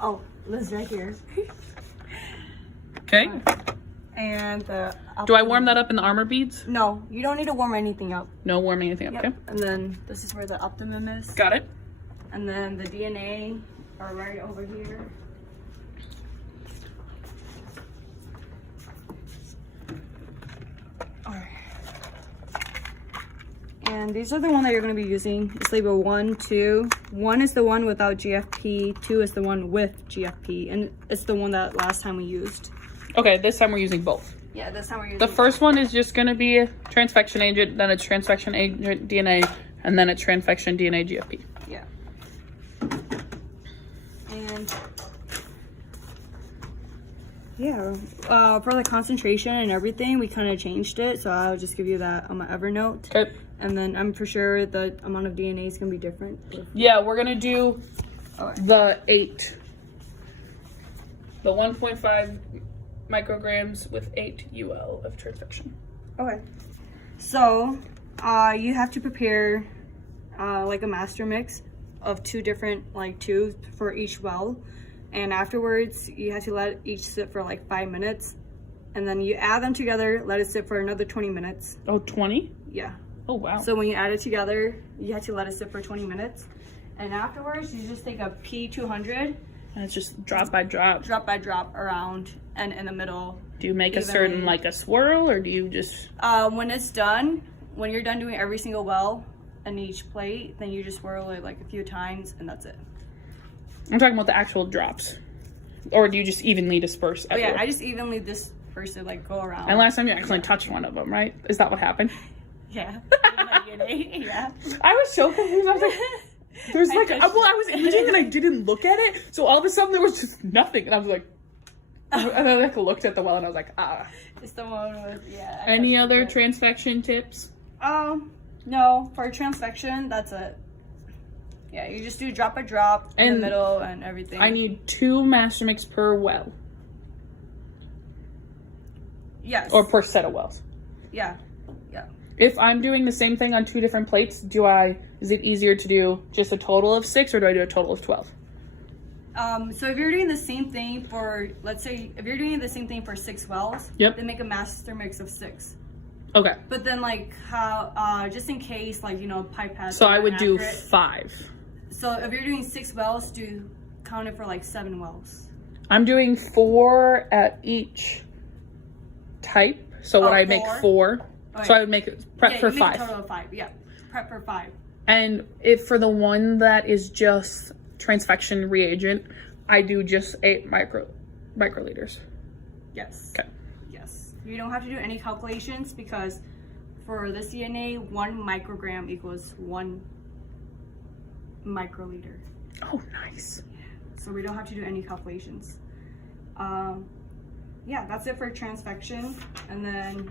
Oh, Liz right here. Okay. And the... Do I warm that up in the armor beads? No, you don't need to warm anything up. No warming anything up, Yep. okay. And then this is where the optimum is. Got it. And then the DNA are right over here. Alright. And these are the one that you're going to be using. It's label 1, 2. 1 is the one without GFP. 2 is the one with GFP. And it's the one that last time we used. Okay, this time we're using both. Yeah, this time we're using The first one is just going to be a transfection agent, then it's transfection agent DNA, and then it's transfection DNA GFP. Yeah. And yeah, for the concentration and everything, we kind of changed it. So I'll just give you that on my Evernote. Okay. And then I'm for sure the amount of DNA is going to be different. Yeah, we're going to do Okay. the 8. The 1.5 micrograms with 8 UL of transfection. Okay. So you have to prepare like a master mix of 2 different tubes for each well. And afterwards, you have to let each sit for like 5 minutes. And then you add them together, let it sit for another 20 minutes. Oh, 20? Yeah. Oh, wow. So when you add it together, you have to let it sit for 20 minutes. And afterwards, you just take a P200. And it's just drop by drop. Drop by drop around and in the middle. Do you make a evenly. certain, like a swirl, or do you just... When it's done, when you're done doing every single well in each plate, then you just swirl it like a few times and that's it. I'm talking about the actual drops. Or do you just evenly disperse Oh everywhere? yeah, I just evenly disperse it, like go around. And last time you actually touched one of them, right? Is that what happened? Yeah. Yeah. I was so confused. I was like, there's like, I was imaging and I didn't look at it. So all of a sudden there was just nothing. And I was like, and then I like looked at the well and I was like, ah. It's the one with, yeah. Any other transfection tips? No, for transfection, that's it. Yeah, you just do drop by drop in the middle and everything. I need 2 master mix per well. Yes. Or per set of wells. Yeah. Yeah. If I'm doing the same thing on 2 different plates, is it easier to do just a total of 6 or do I do a total of 12? So if you're doing the same thing for, let's say, if you're doing the same thing for 6 wells, Yep. then make a master mix of 6. Okay. But then like how, just in case, like, you know, pipettes. So I would do inaccurate. 5. So if you're doing 6 wells, count it for like 7 wells. I'm doing 4 at each type. So would I make 4? Okay. So I would make it prep for you 5. Make a total of 5. Yeah, prep for 5. And if for the one that is just transfection reagent, I do just 8 microliters. Yes. Okay. Yes. You don't have to do any calculations because for this DNA, 1 microgram equals 1 microliter. Oh, nice. So we don't have to do any calculations. Yeah, that's it for transfection. And then